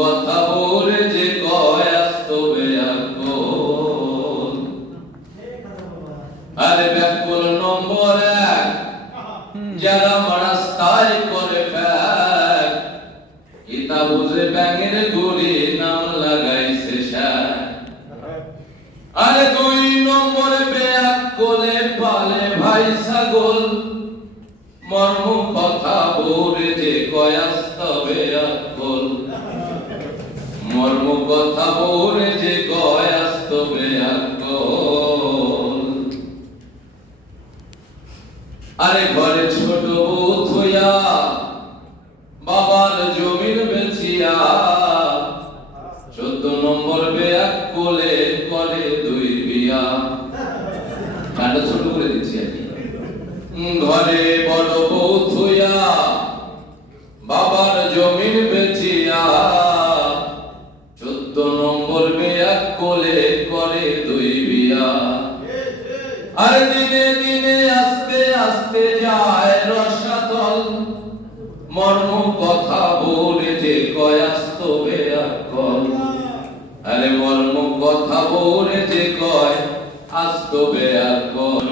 কথা বলে যে কয় আস্তবে আকল। আরে ব্যাকুল নম্বর 1 যারা রাস্তায় করে ফেক, কিতাব বুঝে ব্যাঙের গুড়ি নাম লাগাইছে শাক। আরে 2 নম্বর বেয়াক্কলে পালে ভাই ছাগল, মর্ম কথা বলে যে কয় আস্তবে আকল। মর্ম কথা বলে যে কয় আস্তবে আকল। আরে ঘরে ছোট বউ থইয়া বাবার জমির বেচিয়া, 14 নম্বর বেয়াক্কলে করে 2 বিয়া। গানটা ছোট করে দিচ্ছি আর কি। ঘরে বড় বউ থইয়া বাবার জমিন বেচিয়া, 14 নম্বর বেয়াক্কলে করে 2 বিয়া। আর দিনে দিনে আস্তে আস্তে যায় রসাতল, মর্ম কথা বলে যে কয় আস্তবে আকল। আরে মর্ম কথা বলে যে কয় আস্তবে আকল।